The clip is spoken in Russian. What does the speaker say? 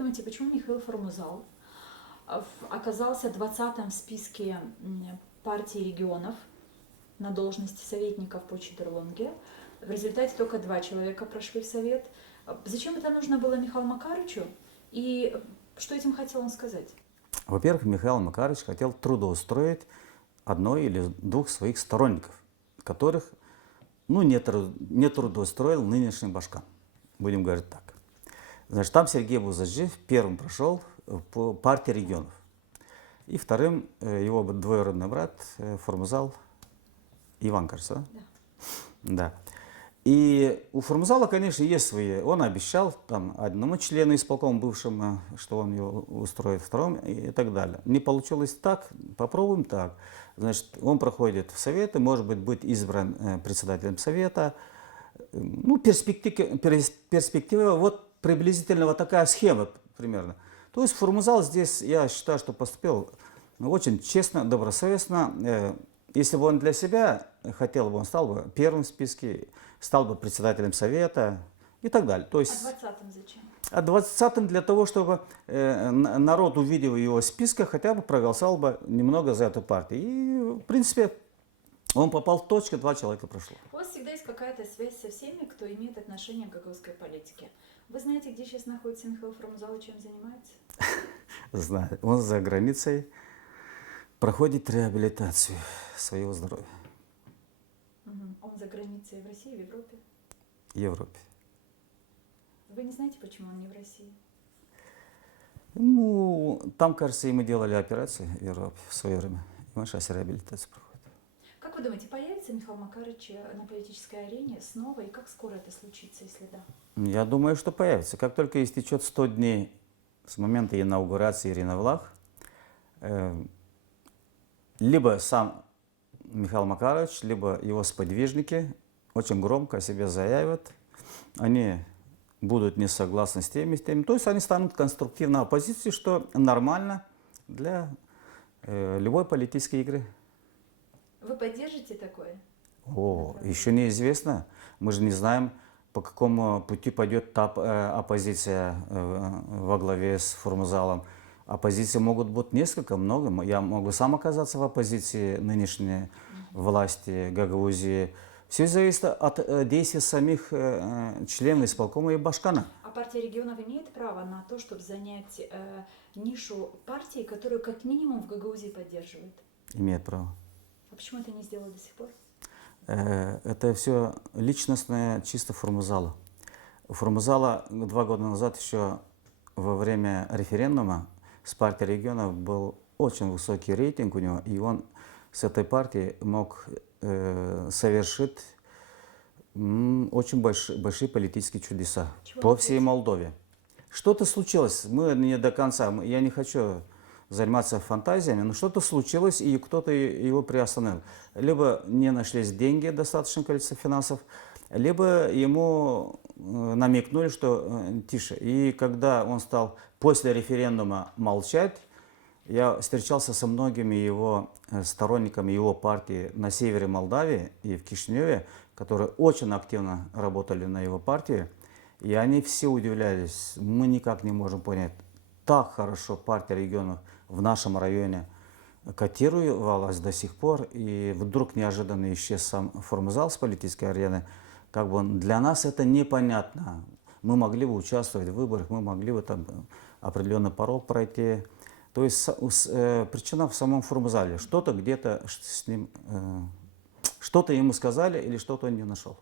думаете, почему Михаил Формузал оказался 20-м в списке партии регионов на должности советников по Чедерлонге? В результате только 2 человека прошли в совет. Зачем это нужно было Михаилу Макарычу? И что этим хотел он сказать? Во-первых, Михаил Макарович хотел трудоустроить одной или двух своих сторонников, которых не трудоустроил нынешний Башкан. Будем говорить так. Значит, там Сергей Бузаджиев первым прошел по партии регионов. И вторым его двоюродный брат Формузал Иван, кажется, да? Да. И у Формузала, конечно, есть свои. Он обещал там одному члену исполкома бывшему, что он его устроит, второму и так далее. Не получилось так, попробуем так. Значит, он проходит в советы, может быть избран председателем совета. Ну, перспектива, вот приблизительно вот такая схема примерно. То есть Формузал здесь, я считаю, что поступил очень честно, добросовестно. Если бы он для себя хотел бы, он стал бы первым в списке, стал бы председателем совета и так далее. То есть, а 20-м зачем? А 20-м для того, чтобы народ, увидев его в списке, хотя бы проголосовал бы немного за эту партию. И, в принципе, он попал в точку, 2 человека прошло. У вас всегда есть какая-то связь со всеми, кто имеет отношение к гагаузской политике. Вы знаете, где сейчас находится Михаил Формузал и чем занимается? Знаю. Он за границей проходит реабилитацию своего здоровья. Он за границей в России, в Европе? В Европе. Вы не знаете, почему он не в России? Ну, там, кажется, ему делали операцию в Европе в свое время. И он сейчас реабилитацию проходит. Как вы думаете, появится Михаил Макарыч на политической арене снова? И как скоро это случится, если да? Я думаю, что появится. Как только истечет 100 дней с момента инаугурации Ирины Влах, либо сам Михаил Макарович, либо его сподвижники очень громко о себе заявят, они будут не согласны с теми. То есть они станут конструктивной оппозицией, что нормально для любой политической игры. Вы поддержите такое? Еще неизвестно. Мы же не знаем, по какому пути пойдет та оппозиция во главе с Формузалом. Оппозиции могут быть несколько, много. Я могу сам оказаться в оппозиции нынешней власти Гагаузии. Все зависит от действий самих членов исполкома и Башкана. А партия регионов имеет право на то, чтобы занять нишу партии, которую как минимум в Гагаузии поддерживают? Имеет право. А почему это не сделали до сих пор? Это все личностное чисто Формузала. У Формузала 2 года назад еще во время референдума с партией регионов был очень высокий рейтинг у него, и он с этой партией мог совершить очень большие политические чудеса по всей Молдове. Что-то случилось, мы не до конца, я не хочу заниматься фантазиями, но что-то случилось, и кто-то его приостановил. Либо не нашлись деньги, достаточное количество финансов, либо ему намекнули, что тише. И когда он стал после референдума молчать, я встречался со многими его сторонниками его партии на севере Молдавии и в Кишиневе, которые очень активно работали на его партии. И они все удивлялись, мы никак не можем понять, так хорошо партия регионов в нашем районе котировалась до сих пор, и вдруг неожиданно исчез сам Формузал с политической арены. Как бы для нас это непонятно. Мы могли бы участвовать в выборах, мы могли бы там определенный порог пройти. То есть причина в самом Формузале. Что-то где-то с ним, что-то ему сказали или что-то он не нашел.